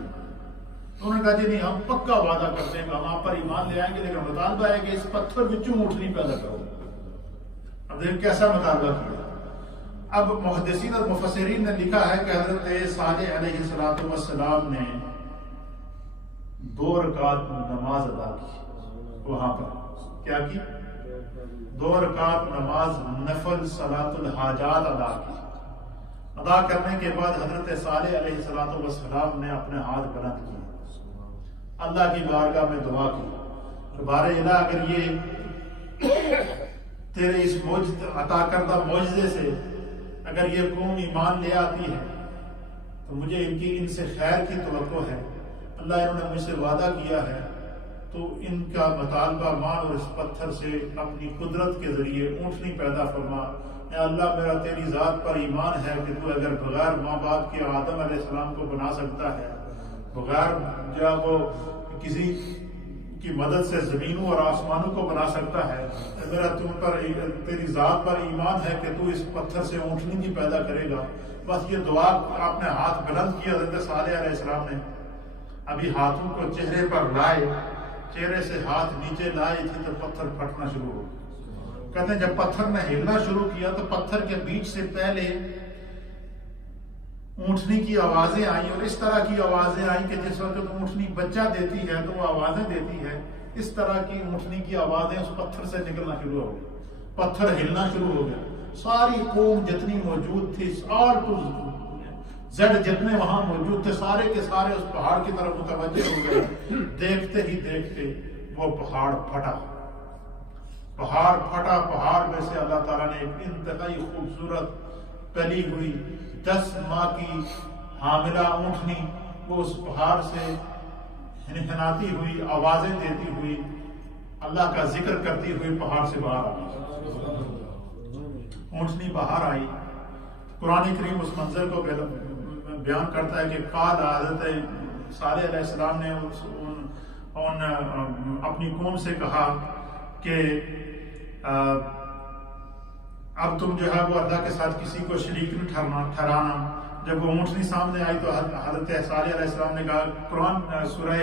انہوں نے کہا جی نہیں، ہم پکا وعدہ کرتے ہیں کہ ہم آپ پر ایمان لے آئیں گے، لیکن مطالبہ ہے کہ اس پتھر وچوں اونٹنی پیدا کرو۔ اب دیکھ کیسا مطالبہ کیا۔ اب محدثین اور مفسرین نے لکھا ہے کہ حضرت صالح علیہ السلام نے 2 رکعت نماز ادا کی وہاں پر۔ کیا کی؟ 2 رکعت نماز نفل صلاۃ الحاجات ادا کی۔ ادا کرنے کے بعد حضرت صالح علیہ السلام نے اپنے ہاتھ بلند کیے، اللہ کی بارگاہ میں دعا کی، بارے الہ اگر یہ تیرے اس عطا کردہ معجزے سے اگر یہ قوم ایمان لے آتی ہے تو مجھے ان سے خیر کی توقع ہے، اللہ انہوں نے مجھ سے وعدہ کیا ہے، تو ان کا مطالبہ مان اور اس پتھر سے اپنی قدرت کے ذریعے اونٹنی پیدا فرما۔ اے اللہ میرا تیری ذات پر ایمان ہے کہ تو اگر بغیر ماں باپ کے آدم علیہ السلام کو بنا سکتا ہے، بغیر جب وہ کسی کی مدد سے زمینوں اور آسمانوں کو بنا سکتا ہے، میرا تم پر تیری ذات پر ایمان ہے کہ تو اس پتھر سے اونٹنی بھی پیدا کرے گا۔ بس یہ دعا آپ نے ہاتھ بلند کیا حضرت صالح علیہ السلام نے، ابھی ہاتھوں کو چہرے پر لائے، چہرے سے ہاتھ نیچے لائے تھے تو پتھر پھٹنا شروع ہو گیا۔ کہتے ہیں جب پتھر نے ہلنا شروع کیا تو پتھر کے بیچ سے پہلے اونٹنی کی آوازیں آئیں، اور اس طرح کی آوازیں آئیں کہ جس وقت اونٹنی بچہ دیتی ہے تو وہ آوازیں دیتی ہے، اس طرح کی اونٹنی کی آوازیں اس پتھر سے نکلنا شروع ہو گئی، پتھر ہلنا شروع ہو گیا۔ ساری قوم جتنی موجود تھی، آل ٹو زیڈ جتنے وہاں موجود تھے، سارے کے سارے اس پہاڑ کی طرف متوجہ ہو گئے۔ دیکھتے ہی دیکھتے وہ پہاڑ پھٹا، پہاڑ میں سے اللہ تعالیٰ نے ایک انتہائی خوبصورت پلی ہوئی 10 ماہ کی حاملہ اونٹنی وہ اس پہاڑ سے ہنہناتی ہوئی، آوازیں دیتی ہوئی، اللہ کا ذکر کرتی ہوئی پہاڑ سے باہر آئی۔ اونٹنی باہر آئی۔ قرآن کریم اس منظر کو بیان کرتا ہے کہ قال حضرت صالح علیہ السلام نے اپنی قوم سے کہا کہ اب تم جو ہے وہ اللہ کے ساتھ کسی کو شریک نہیں ٹھہرانا۔ جب وہ اونٹنی سامنے آئی تو حضرت صالح علیہ السلام نے کہا، قرآن سورہ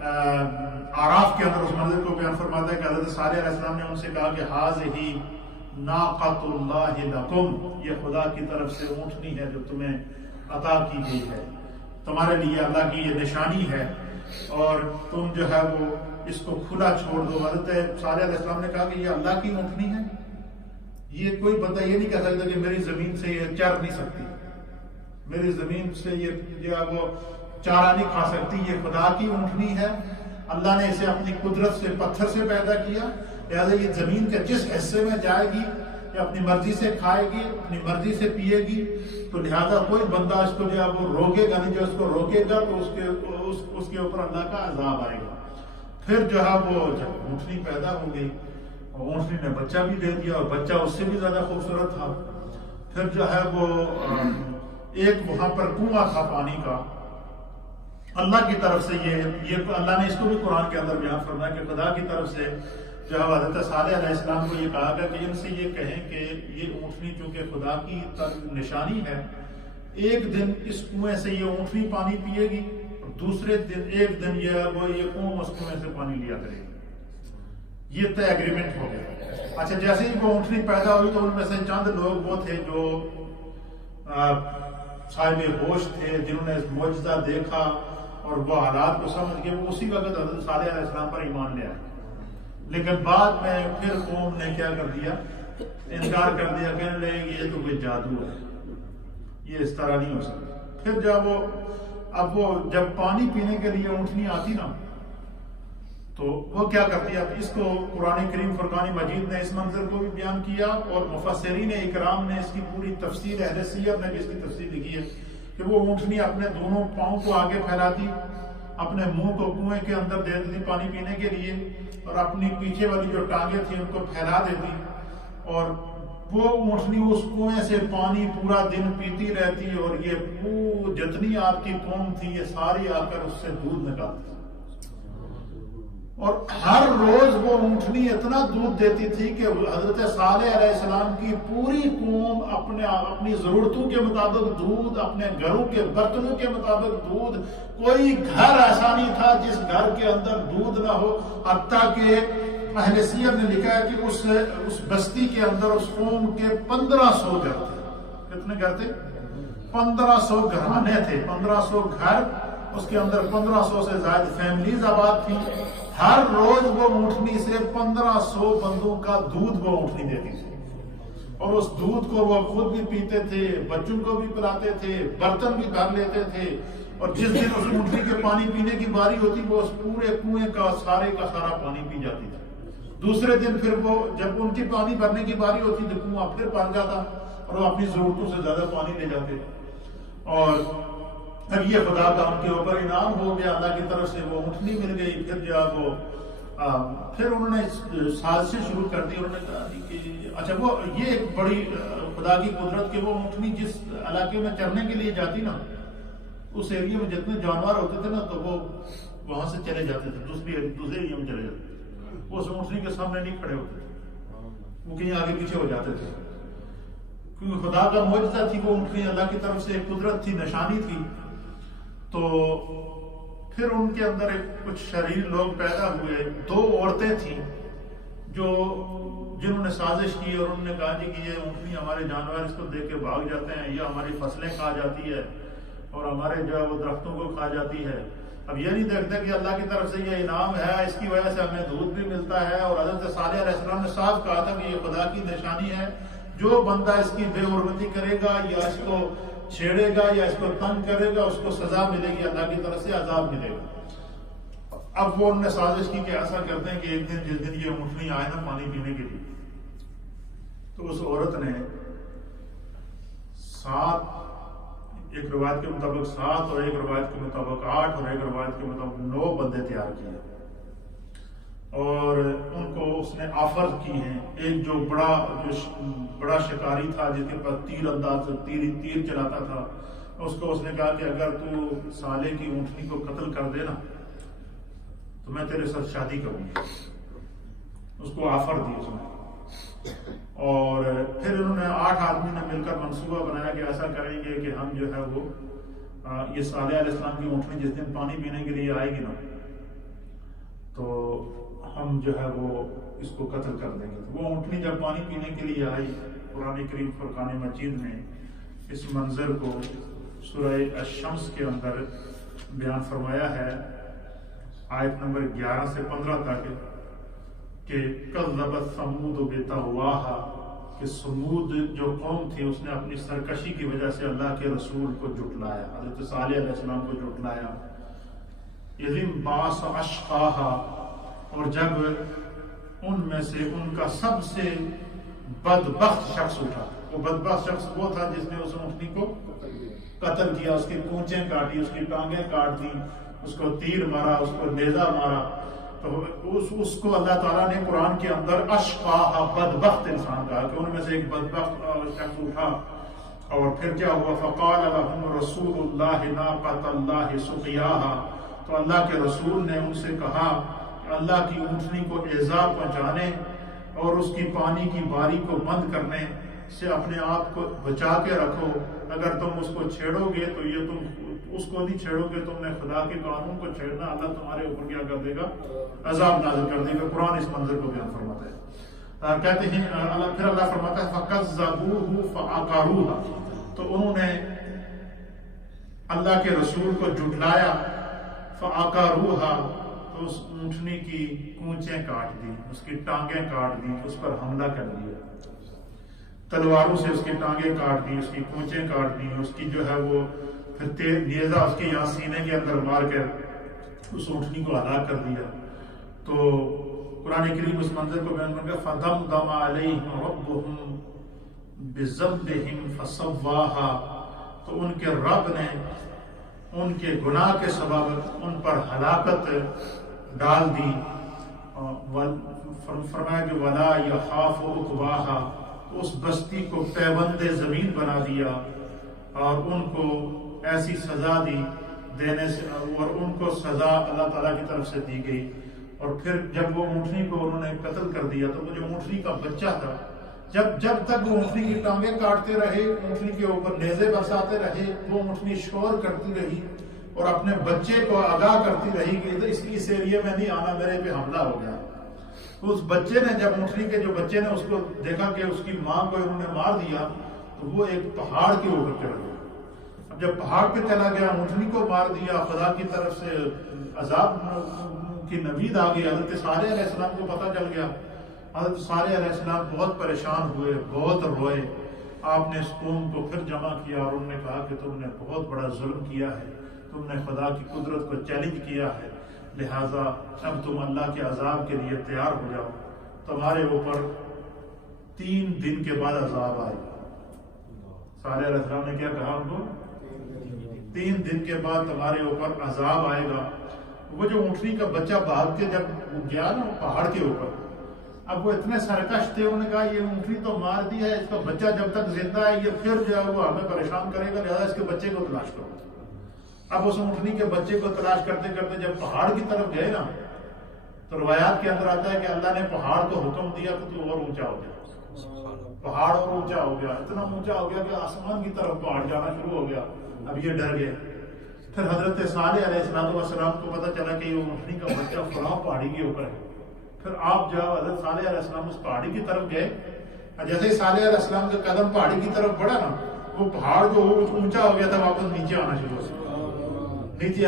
اعراف کے اندر اس منظر کو بیان فرماتا ہے کہ حضرت صالح علیہ السلام نے ان سے کہا کہ ھذہ ناقۃ اللہ لکم، یہ خدا کی طرف سے اونٹنی ہے جو تمہیں عطا کی گئی ہے، تمہارے لیے اللہ کی یہ نشانی ہے، اور تم جو ہے وہ اس کو کھلا چھوڑ دو۔ حضرت صالح علیہ السلام نے کہا کہ یہ اللہ کی اونٹنی ہے، یہ کوئی بندہ یہ نہیں کہہ سکتا کہ میری زمین سے یہ چر نہیں سکتی، میری زمین سے یہ وہ چارہ نہیں کھا سکتی، یہ خدا کی اونٹنی ہے، اللہ نے اسے اپنی قدرت سے پتھر سے پیدا کیا، لہٰذا یہ زمین کے جس حصے میں جائے گی یہ اپنی مرضی سے کھائے گی، اپنی مرضی سے پیے گی، تو لہذا کوئی بندہ اس کو جو ہے وہ روکے گا نہیں، جو اس کو روکے گا تو اس کے اوپر اللہ کا عذاب آئے گا۔ پھر جو ہے وہ جب اونٹنی پیدا ہو گئی، اور اونٹنی نے بچہ بھی دے دیا، اور بچہ اس سے بھی زیادہ خوبصورت تھا۔ پھر جو ہے وہ ایک وہاں پر کنواں تھا پانی کا، اللہ کی طرف سے یہ اللہ نے اس کو بھی قرآن کے اندر بیان فرمایا کہ خدا کی طرف سے جو ہے حضرت صالح علیہ السلام کو یہ کہا گیا کہ ان سے یہ کہیں کہ یہ اونٹنی چونکہ خدا کی نشانی ہے، ایک دن اس کنویں سے یہ اونٹنی پانی پیے گی، اور دوسرے دن ایک دن یہ قوم اس کنویں سے پانی لیا کرے گی۔ یہ طے ایگریمنٹ ہو گیا۔ اچھا، جیسے ہی وہ اونٹنی پیدا ہوئی تو ان میں سے چند لوگ وہ تھے جو صاحب ہوش تھے جنہوں نے معجزہ دیکھا اور وہ حالات کو سمجھ گئے، وہ اسی وقت حضرت صالح علیہ السلام پر ایمان لے آئے۔ لیکن بعد میں پھر قوم نے کیا کر دیا، انکار کر دیا، کہنے لگے کہ یہ تو کوئی جادو ہے، یہ اس طرح نہیں ہو سکتا۔ پھر جب پانی پینے کے لیے اونٹنی آتی نا تو وہ کیا کرتی ہے، اب اس کو قرآن کریم فرقان مجید نے اس منظر کو بھی بیان کیا اور مفسرین اکرام نے اس کی پوری تفسیر، اہل سیر نے بھی اس کی تفسیر لکھی ہے کہ وہ اونٹنی اپنے دونوں پاؤں کو آگے پھیلاتی، اپنے منہ کو کنویں کے اندر دے دیتی پانی پینے کے لیے، اور اپنی پیچھے والی جو ٹانگیں تھیں ان کو پھیلا دیتی، اور وہ اونٹنی اس کنویں سے پانی پورا دن پیتی رہتی، اور یہ جتنی آپ کی قوم تھی یہ ساری آ کر اس سے دودھ نکالتی، اور ہر روز وہ اونٹنی اتنا دودھ دیتی تھی کہ حضرت صالح علیہ السلام کی پوری قوم اپنی ضرورتوں کے مطابق دودھ، اپنے گھروں کے برتنوں کے مطابق دودھ، کوئی گھر ایسا نہیں تھا جس گھر کے اندر دودھ نہ ہو، حتیٰ کہ اہل سیر نے لکھا ہے کہ اس بستی کے اندر اس قوم کے 1500 گھر تھے۔ کتنے گھر تھے؟ 1500 گھرانے تھے، 1500 گھر، اس کے اندر 1500 سے زائد فیملیز آباد تھی۔ ہر روز وہ اونٹنی سے 1500 بندوں کا دودھ وہ اونٹنی دیتی تھی، اور اس دودھ کو وہ خود بھی پیتے تھے، بچوں کو بھی پلاتے تھے، برتن بھی بھر لیتے تھے، اور جس دن اس اونٹنی کے پانی پینے کی باری ہوتی وہ اس پورے کنویں کا سارا پانی پی جاتی تھی۔ دوسرے دن پھر وہ جب ان کی پانی بھرنے کی باری ہوتی تو کنواں پھر بھر جاتا اور وہ اپنی ضرورتوں سے زیادہ پانی لے جاتے، اور اب یہ خدا کا ان کے اوپر انعام ہو گیا، اللہ کی طرف سے وہ اونٹنی مل گئی۔ پھر انہوں نے سازشیں شروع کر دی، انہوں نے کہا کہ اچھا وہ یہ ایک بڑی خدا کی قدرت کہ وہ اونٹنی جس علاقے میں چرنے کے لیے جاتی نا، اس ایریا میں جتنے جانور ہوتے تھے نا تو وہ وہاں سے چلے جاتے تھے، دوسرے ایریا میں چلے جاتے تھے، وہ اس اونٹنی کے سامنے نہیں کھڑے ہوتے تھے، وہ کہیں آگے پیچھے ہو جاتے تھے، کیونکہ خدا کا معجزہ تھی وہ اونٹنی، اللہ کی طرف سے ایک قدرت تھی، نشانی تھی۔ تو پھر ان کے اندر کچھ شریر لوگ پیدا ہوئے، 2 عورتیں تھیں جنہوں نے سازش کی، اور انہوں نے کہا جی کہ یہ اونٹنی ہمارے جانور اس کو دیکھ کے بھاگ جاتے ہیں، یہ ہماری فصلیں کھا جاتی ہے اور ہمارے جو ہے وہ درختوں کو کھا جاتی ہے، اب یہ نہیں دیکھتے کہ اللہ کی طرف سے یہ انعام ہے، اس کی وجہ سے ہمیں دودھ بھی ملتا ہے، اور حضرت صالح علیہ السلام نے صاف کہا تھا کہ یہ خدا کی نشانی ہے، جو بندہ اس کی بے حرمتی کرے گا یا اس کو چھیڑے گا یا اس کو تنگ کرے گا اس کو سزا ملے گی، اللہ کی طرف سے عذاب ملے گا۔ اب وہ انہوں نے سازش کی کہ ایسا کرتے ہیں کہ ایک دن جس دن یہ اونٹنی آئے نا پانی پینے کے لیے، تو اس عورت نے 7، ایک روایت کے مطابق 7 اور ایک روایت کے مطابق 8 اور ایک روایت کے مطابق 9 بندے تیار کیے، اور ان کو اس نے آفر کی ہیں۔ ایک جو بڑا شکاری تھا جس کے پاس تیر چلاتا تھا، اس کو اس نے کہا کہ اگر تو صالح کی اونٹنی کو قتل کر دے نا تو میں تیرے ساتھ شادی کروں گی، اس کو آفر دی اس نے۔ اور پھر انہوں نے 8 آدمی نے مل کر منصوبہ بنایا کہ ایسا کریں گے کہ ہم جو ہے وہ یہ صالح علیہ السلام کی اونٹنی جس دن پانی پینے کے لیے آئے گی نا تو ہم جو ہے وہ اس کو قتل کر دیں گے۔ وہ اونٹنی جب پانی پینے کے لیے آئی، قرآن کریم فرقان مجید نے اس منظر کو سورہ الشمس کے اندر بیان فرمایا ہے، آیت نمبر 11 سے 15 تک، کہ کذبت ثمود بطغواہا، کہ سمود جو قوم تھی اس نے اپنی سرکشی کی وجہ سے اللہ کے رسول کو جھٹلایا، حضرت صالح علیہ السلام کو جھٹلایا۔ اذ انبعث اشقاہا، اور جب ان میں سے ان کا سب سے بدبخت شخص اٹھا، وہ بدبخت شخص وہ تھا جس نے اس اونٹنی کو قتل کیا، اس کی پونچھیں کاٹی، اس کی ٹانگیں کاٹ دی، اس کو تیر مارا، اس کو نیزہ مارا، تو اس کو اللہ تعالیٰ نے قرآن کے اندر اشقاہا، بدبخت انسان کہا، کہ ان میں سے ایک بدبخت شخص اٹھا۔ اور پھر کیا ہوا، فقال لهم رسول اللہ ناقۃ اللہ سقیاہا، تو اللہ کے رسول نے ان سے کہا اللہ کی اونٹنی کو ایذا پہنچانے اور اس کی پانی کی باری کو بند کرنے سے اپنے آپ کو بچا کے رکھو، اگر تم اس کو چھیڑو گے تو یہ تم اس کو نہیں چھیڑو گے، تم نے خدا کے قانون کو چھیڑنا، اللہ تمہارے اوپر کیا کر دے گا، عذاب نازل کر دے گا۔ قرآن اس منظر کو بیان فرماتا ہے، کہتے ہیں پھر اللہ فرماتا ہے فَكَذَّبُوهُ فَعَقَرُوهَا، تو انہوں نے اللہ کے رسول کو جھٹلایا، فعقروہا، تو اس اونٹنی کی کونچیں کاٹ دی، اس کی ٹانگیں کاٹ دی، اس پر حملہ کر دیا، تلواروں سے اس کی ٹانگیں کاٹ دی، اس کی کونچیں کاٹ دی، اس کی جو ہے وہ پھر تیز نیزہ اس کے یہاں سینے کے اندر مار کر اس اونٹنی کو ہلاک کر دیا۔ تو قرآن کریم اس منظر کو بیان کرتا ہے، فَدَمْدَمَ عَلَيْهِمْ رَبُّهُمْ بِذَنبِهِمْ فَسَوَّاهَا، تو ان کے رب نے ان کے گناہ کے سبب ان پر ہلاکت ڈال دی۔ فرمایا کہ وَلَا يَخَافُ عُقْبَاهَا، تو اس بستی کو پیوند زمین بنا دیا اور ان کو ایسی سزا دی دینے سے، اور ان کو سزا اللہ تعالیٰ کی طرف سے دی گئی۔ اور پھر جب وہ اونٹنی کو انہوں نے قتل کر دیا تو وہ جو اونٹنی کا بچہ تھا، جب تک وہ اونٹنی کی ٹانگیں کاٹتے رہے، اونٹنی کے اوپر نیزے برساتے رہے، وہ اونٹنی شور کرتی رہی اور اپنے بچے کو آگاہ کرتی رہی کہ اس ایریے میں نہیں آنا، میرے پہ حملہ ہو گیا۔ تو اس بچے نے، جب اونٹنی کے جو بچے نے اس کو دیکھا کہ اس کی ماں کو انہوں نے مار دیا، تو وہ ایک پہاڑ کے اوپر چڑھ گیا۔ اب جب پہاڑ پہ چلا گیا، اونٹنی کو مار دیا، خدا کی طرف سے عذاب کی نوید آ گئی۔ حضرت صالح علیہ السلام کو پتہ چل گیا۔ حضرت صالح علیہ السلام بہت پریشان ہوئے، بہت روئے۔ آپ نے اس قوم کو پھر جمع کیا اور انہوں نے کہا کہ تم نے بہت بڑا ظلم کیا ہے، تم نے خدا کی قدرت کو چیلنج کیا ہے، لہٰذا اب تم اللہ کے عذاب کے لیے تیار ہو جاؤ۔ تمہارے اوپر 3 دن کے بعد عذاب آئے گا۔ صالح علیہ السلام نے کیا کہا ان کو؟ 3 دن کے بعد تمہارے اوپر عذاب آئے گا۔ وہ جو اونٹنی کا بچہ بھاگ کے جب گیا نا پہاڑ کے اوپر، اب وہ اتنے سرکش تھے، انہوں نے کہا یہ اونٹنی تو مار دی ہے، اس کا بچہ جب تک زندہ ہے یہ پھر جو ہے وہ ہمیں پریشان کرے گا، لہٰذا اس کے بچے کو تلاش کرو۔ اب اس اونٹنی کے بچے کو تلاش کرتے کرتے جب پہاڑ کی طرف گئے نا، تو روایات کے اندر آتا ہے کہ اللہ نے پہاڑ کو حکم دیا کہ تو اور اونچا ہو گیا۔ پہاڑ اور اونچا ہو گیا، اتنا اونچا ہو گیا کہ آسمان کی طرف پہاڑ جانا شروع ہو گیا۔ اب یہ ڈر گئے۔ پھر حضرت صالح علیہ السلام کو پتہ چلا کہ یہ اونٹنی کا بچہ فلاں پہاڑی کے اوپر ہے۔ پھر آپ جاؤ، حضرت صالح علیہ السلام اس پہاڑی کی طرف گئے، جیسے ہی صالح علیہ السلام کا قدم پہاڑی کی طرف بڑھا نا، وہ پہاڑ جو اونچا ہو گیا تھا واپس نیچے آنا شروع ہو گیا، نیچے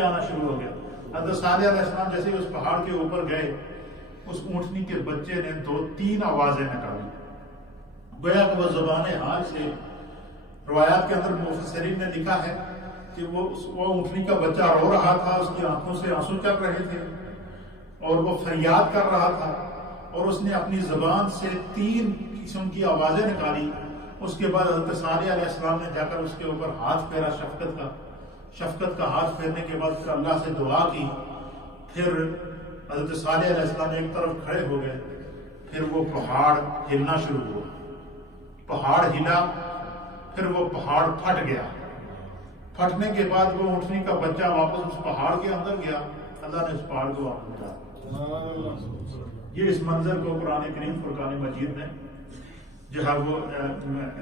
آنا شروع ہو گیا۔ حضرت صالح علیہ السلام جیسے ہی اس پہاڑ کے اوپر گئے، اس اونٹنی کے بچے نے 2-3 آوازیں نکالی، گویا کہ وہ زبان حال سے، روایات کے اندر مفسرین نے لکھا ہے کہ وہ اونٹنی کا بچہ رو رہا تھا، اس کی آنکھوں سے آنسو چل رہے تھے اور وہ فریاد کر رہا تھا، اور اس نے اپنی زبان سے 3 قسم کی آوازیں نکالی۔ اس کے بعد حضرت صالح علیہ السلام نے جا کر اس کے اوپر ہاتھ پھیرا، شفقت کا ہاتھ پھیرنے کے بعد پھر اللہ سے دعا کی۔ پھر حضرت صالح علیہ السلام ایک طرف کھڑے ہو گئے، پھر وہ پہاڑ ہلنا شروع ہوا، پہاڑ ہلا، پھر وہ پہاڑ پھٹ گیا۔ پھٹنے کے بعد وہ اونٹنی کا بچہ واپس اس پہاڑ کے اندر گیا، اللہ نے اس پہاڑ کو واپس اٹھا۔ یہ اس منظر کو قرآن کریم فرقان مجید نے جو ہے وہ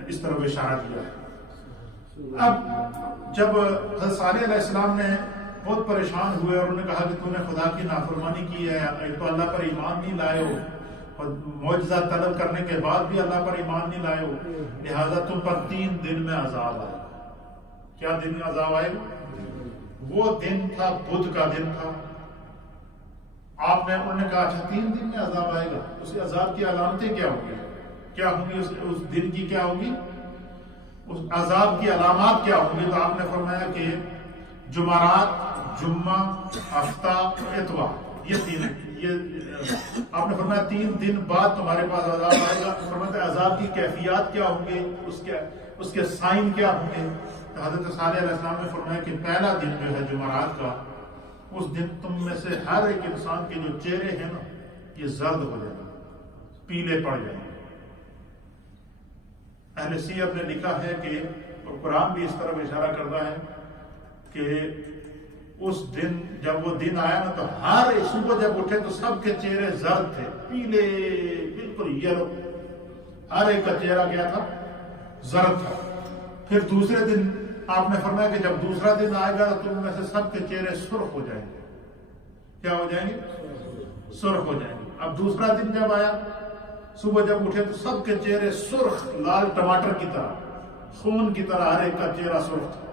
اس طرح اشارہ کیا ہے۔ اب جب حضرت صالح علیہ السلام نے بہت پریشان ہوئے اور انہوں نے کہا کہ تو نے خدا کی نافرمانی کی ہے، ایک تو اللہ پر ایمان نہیں لائے ہو اور معجزہ طلب کرنے کے بعد بھی اللہ پر ایمان نہیں لائے ہو، لہٰذا تم پر 3 دن میں عذاب آئے۔ کیا دن میں عذاب آئے؟ وہ دن تھا، بدھ کا دن تھا۔ انہوں نے کہا اچھا 3 دن میں عذاب آئے گا، اس عذاب کی علامتیں کیا ہوں گی؟ اس دن کی کیا ہوگی؟ اس عذاب کی علامات کیا ہوں گی؟ تو آپ نے فرمایا کہ جمعرات، جمعہ، ہفتہ، اتوار، یہ 3 آپ نے فرمایا 3 دن بعد تمہارے پاس عذاب آئے گا۔ فرمایا عذاب کی کیفیات کیا ہوں گے، اس کے سائن کیا ہوں گے؟ تو حضرت صالح علیہ السلام نے فرمایا کہ پہلا دن جو ہے جمعرات کا، اس دن تم میں سے ہر ایک انسان کے جو چہرے ہیں نا یہ زرد ہو جائیں گے، پیلے پڑ جائیں گے۔ اہل سیرت نے لکھا ہے کہ، اور قرآن بھی اس طرف اشارہ کرتا ہے کہ اس دن جب وہ دن آیا نا تو ہر صبح جب اٹھے تو سب کے چہرے زرد تھے، پیلے، بالکل یلو، ہر ایک کا چہرہ کیا تھا؟ زرد تھا۔ پھر دوسرے دن آپ نے فرمایا کہ جب دوسرا دن آئے گا تو تم میں سے سب کے چہرے سرخ ہو جائیں گے۔ کیا ہو جائیں گے؟ سرخ ہو جائیں گے۔ اب دوسرا دن جب آیا، صبح جب اٹھے تو سب کے چہرے سرخ لال ٹماٹر کی طرح، خون کی طرح ہر ایک کا چہرہ سرخ تھا،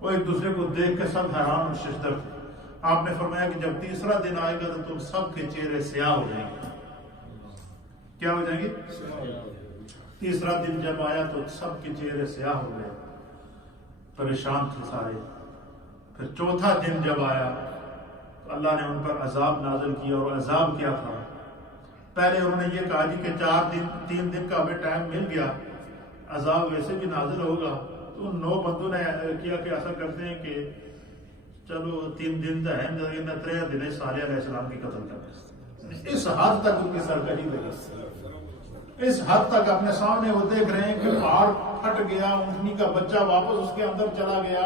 وہ ایک دوسرے کو دیکھ کے سب حیران اور ششدر تھے۔ آپ نے فرمایا کہ جب تیسرا دن آئے گا تو تم سب کے چہرے سیاہ ہو جائیں گے۔ کیا ہو جائیں گے؟ تیسرا دن جب آیا تو سب کے چہرے سیاہ ہو گئے، پریشان تھے سارے۔ پھر چوتھا دن جب آیا تو اللہ نے ان پر عذاب نازل کیا، اور عذاب کیا تھا؟ پہلے انہوں نے یہ کہا جی کہ 3 دن کا ہمیں ٹائم مل گیا، عذاب ویسے بھی نازل ہوگا۔ تو ان 9 بندوں نے کیا کہ ایسا کرتے ہیں کہ چلو 3 دن تو ہے، 3 دن صالح علیہ السلام کی قتل کرتے۔ اس حد تک ان کی سرکشی لگی، اس حد تک اپنے سامنے وہ دیکھ رہے ہیں کہ پہاڑ پھٹ گیا، اونٹنی کا بچہ واپس اس کے اندر چلا گیا،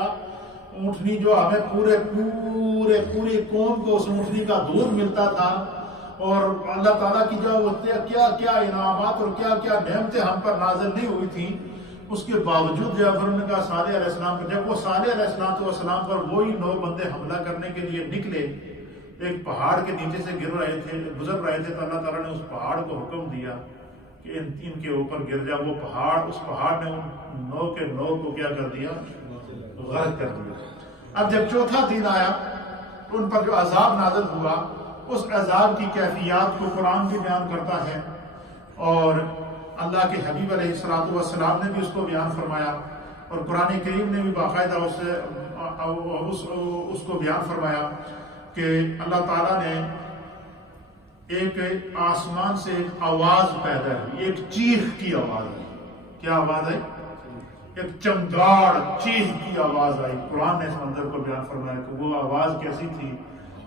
اونٹنی جو ہمیں پوری قوم کو اس اونٹنی کا دودھ ملتا تھا، اور اللہ تعالیٰ کی جو کیا کیا انعامات اور کیا کیا نعمتیں ہم پر نازل نہیں ہوئی تھیں، اس کے باوجود جب انہوں نے کہا صالح علیہ السلام پر، جب وہ صالح علیہ السلام پر وہی 9 بندے حملہ کرنے کے لیے نکلے، ایک پہاڑ کے نیچے سے گزر رہے تھے، تو اللہ تعالیٰ نے اس پہاڑ کو حکم دیا کہ ان کے اوپر گر جا۔ وہ اس پہاڑ نے ان 9 کے 9 کو کیا کر دیا؟ غرق کر دیا۔ اب جب چوتھا دن آیا تو ان پر جو عذاب نازل ہوا، اس عذاب کی کیفیات کو قرآن بھی بیان کرتا ہے، اور اللہ کے حبیب علیہ السلام نے بھی اس کو بیان فرمایا، اور قرآن کریم نے بھی باقاعدہ اس کو بیان فرمایا کہ اللہ تعالیٰ نے ایک آسمان سے ایک آواز پیدا ہوئی، ایک چیخ کی آواز آئی۔ کیا آواز آئی؟ ایک چمگاڑ چیخ کی آواز آئی۔ قرآن نے اس منظر کو بیان فرمایا کہ وہ آواز کیسی تھی؟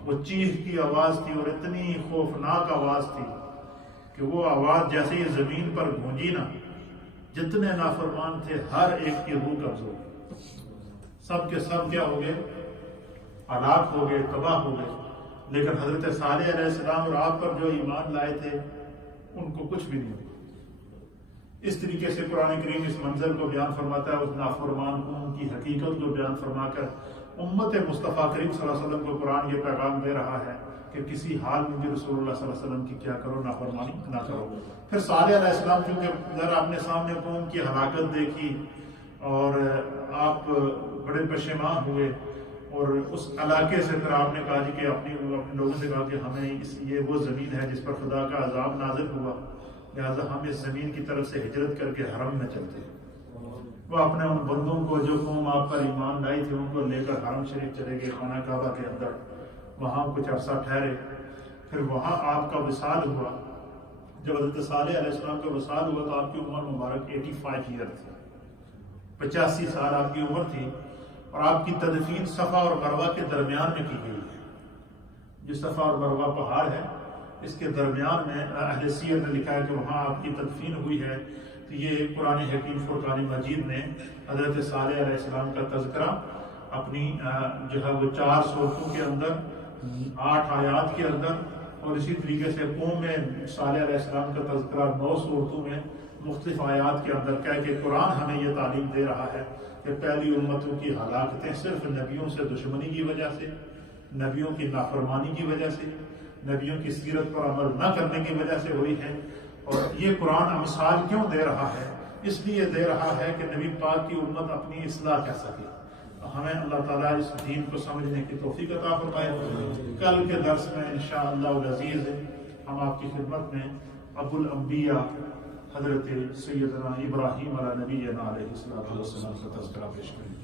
وہ چیخ کی آواز تھی، اور اتنی خوفناک آواز تھی کہ وہ آواز جیسے یہ زمین پر گونجی نا، جتنے نافرمان تھے ہر ایک کی روح قبض ہو گئی، سب کے سب کیا ہو گئے؟ ہلاک ہو گئے، تباہ ہو گئے۔ لیکن حضرت صالح علیہ السلام اور آپ پر جو ایمان لائے تھے ان کو کچھ بھی نہیں ہوا۔ اس طریقے سے قرآن کریم اس منظر کو بیان فرماتا ہے، اس نافرمان قوم کی حقیقت کو بیان فرما کر امت مصطفیٰ کریم صلی اللہ علیہ وسلم کو قرآن یہ پیغام دے رہا ہے کہ کسی حال میں بھی رسول اللہ صلی اللہ علیہ وسلم کی کیا کرو؟ نافرمانی نہ کرو۔ پھر صالح علیہ السلام کیونکہ ذرا اپنے سامنے قوم کی ہلاکت دیکھی اور آپ بڑے پشیمان ہوئے، اور اس علاقے سے پھر آپ نے کہا جی کہ اپنے لوگوں سے کہا کہ ہمیں یہ وہ زمین ہے جس پر خدا کا عذاب نازل ہوا، لہٰذا ہم اس زمین کی طرف سے ہجرت کر کے حرم میں چلتے ہیں۔ وہ اپنے ان بندوں کو جو قوم آپ پر ایمان لائی تھی ان کو لے کر حرم شریف چلے گئے، خانہ کعبہ کے اندر، وہاں کچھ عرصہ ٹھہرے۔ پھر وہاں آپ کا وصال ہوا۔ جب حضرت صالح علیہ السلام کا وصال ہوا تو آپ کی عمر مبارک 85 ایئر تھی، 85 سال آپ کی عمر تھی، اور آپ کی تدفین صفا اور مروہ کے درمیان میں کی گئی ہے۔ جو صفا اور مروہ پہاڑ ہے اس کے درمیان میں اہل سیر نے لکھا ہے کہ وہاں آپ کی تدفین ہوئی ہے۔ تو یہ قرآن حکیم فرقان مجید نے حضرت صالح علیہ السلام کا تذکرہ اپنی جو ہے وہ 4 سورتوں کے اندر 8 آیات کے اندر، اور اسی طریقے سے قوم میں صالح علیہ السلام کا تذکرہ 9 سورتوں میں مختلف آیات کے اندر کہہ کہ قرآن ہمیں یہ تعلیم دے رہا ہے کہ پہلی امتوں کی ہلاکتیں صرف نبیوں سے دشمنی کی وجہ سے، نبیوں کی نافرمانی کی وجہ سے، نبیوں کی سیرت پر عمل نہ کرنے کی وجہ سے ہوئی ہے۔ اور یہ قرآن امثال کیوں دے رہا ہے؟ اس لیے دے رہا ہے کہ نبی پاک کی امت اپنی اصلاح کر سکے۔ ہمیں اللہ تعالیٰ اس دین کو سمجھنے کی توفیق عطا فرمائے۔ کل کے درس میں انشاءاللہ العزیز ہم آپ کی خدمت میں ابو الانبیاء حضرت سیدنا ابراہیم علیہ نبینا علیہ السلام کا تذکرہ پیش کریں گے۔